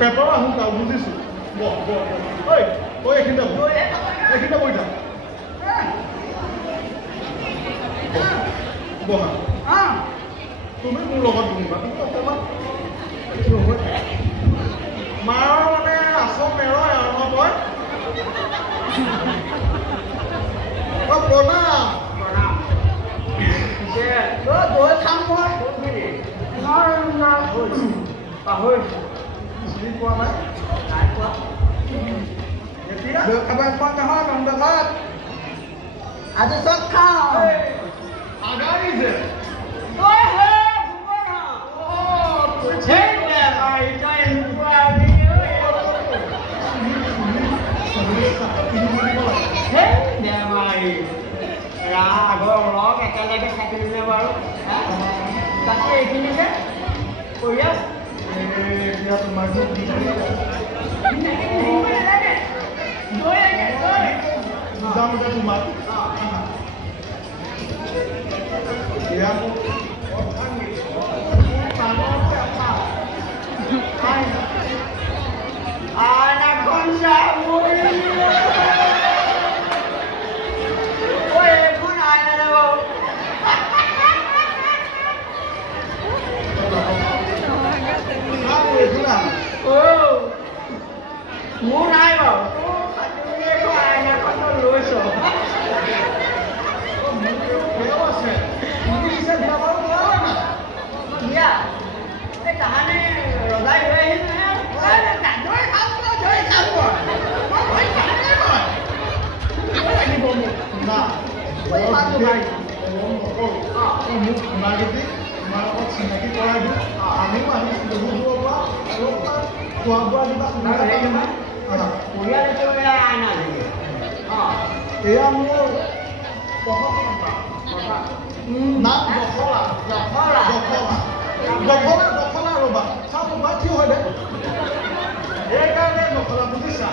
পেটৰ আহোঁ তাৰ বুজিছোঁ বহ ঐ ঐ এইখিনিতে বহি থাক বহা তুমি মোৰ লগত বহিবা তুমি অকণমান মাৰৰ মানে আচল মেৰই আৰু ন তই প্ৰণাম পাহৰি চিনি পোৱা নাই এতিয়া আজি চব খাওঁ আগাৰী যে আগৰ লগ একেলগে থাকিলে বাৰু তাকে এইখিনিতে কৰিয়া এতিয়া তোমাক যাম এতিয়া তোমাক এতিয়া মোৰ নাই বাৰু লৈছ তাহানে ৰজাই লৈ মোক শুনাগতি তোমাৰ লগত চিনাকি কৰাই দিওঁ আমিও আহিছোঁ বহুত দূৰৰ পৰা অলপমান খোৱা বোৱা কিবা এয়া মোৰ নাম দখলা ৰ'বা চাওঁ ৰ'বা কি হয় দে এইকাৰণে দখলা বুজিছা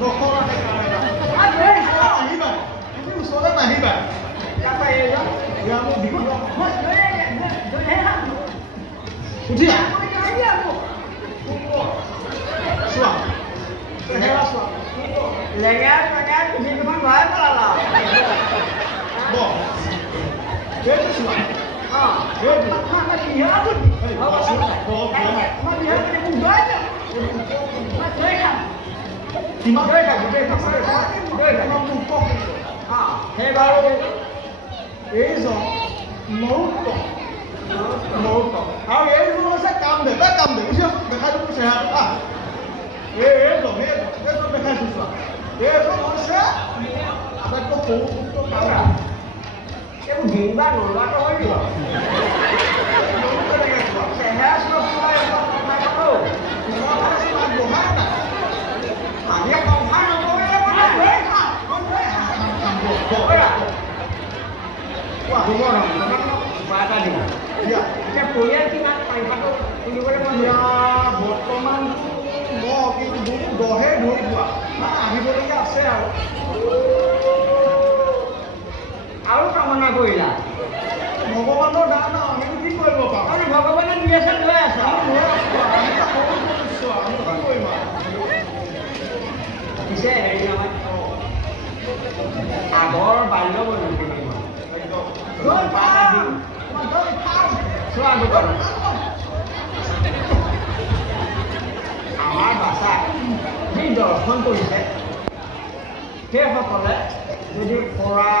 দখলা আহিবা তুমি ওচৰলৈ নাহিবা এয়া মোৰ বিহুত উঠিয়া চোৱা চেহেৰা চোৱা এইটো চোৱা সেইবাৰ এইজন নৰোত্তম আৰু এইজন হৈছে কামদেৱ বুজি আছো দেখাই দিওঁ চেহেৰাটো এইজন দেখাইছোঁ চোৱা এইজন হৈছে আটাইতকৈ সৰু পুত্ৰ কামদেৱ এইবোৰ ঘিংবা নলোৱাটো হয় নি বাৰু চেহেৰা চোৱা পৰিয়াল কিমান সংখ্যাটো শুনিবলৈ বৰ্তমান কিন্তু বহুত দহে ধৰি পোৱা আহিবলগীয়া আছে আৰু কামনা কৰিলা ভগৱানৰ দান আমিতো কি কৰিব পাৰোঁ আৰু ভগৱানে দুই আছে লৈ আছা পিছে হেৰি নহয় আগৰ বাল্য বন্ধু আমাৰ বাচাক যি দৰ্শন কৰিছে সেইসকলে যদি পৰা